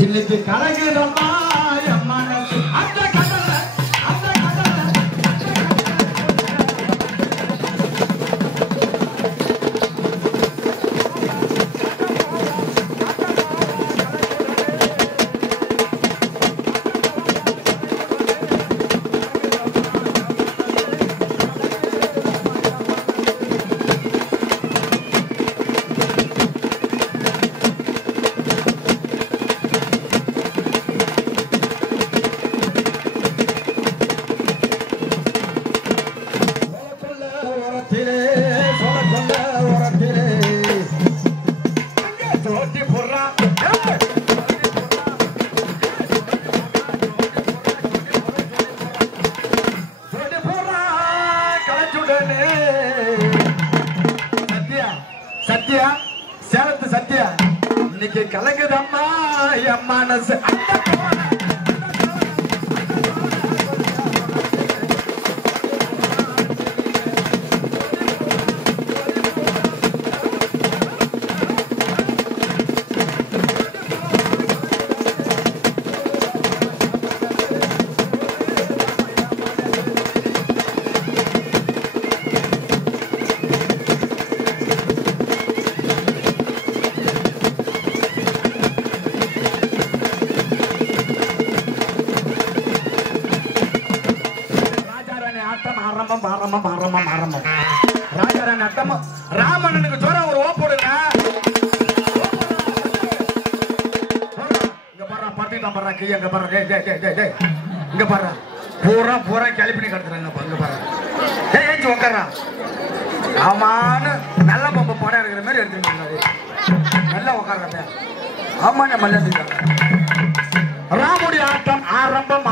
இன்னைக்கு கலகுதம்மா என் மனசு அந்த கடல சத்யா சேலத்து சத்யா இன்னைக்கு கலங்குதம்மா என் மனசு ராஜாராணி அட்டம் ராமண்ணனுக்கு ஜோரா ஒரு ஓ போடுங்க. இங்க பாரு படுத்துட்டான் பாரு கீழே இங்க பாரு டேய் இங்க பாரு பூரா கிளப்பி கடத்துறாங்க இங்க பாரு டேய் ஏஞ்சி உட்கார்றான் ஆமான்னு நல்ல பொம்பை படம் எடுக்கிற மாதிரி எடுத்துருக்காங்க நல்லா உட்கார்றப்ப ஆமாண்ணே மல்ல ராமுடைய ஆட்டம் ஆரம்பம்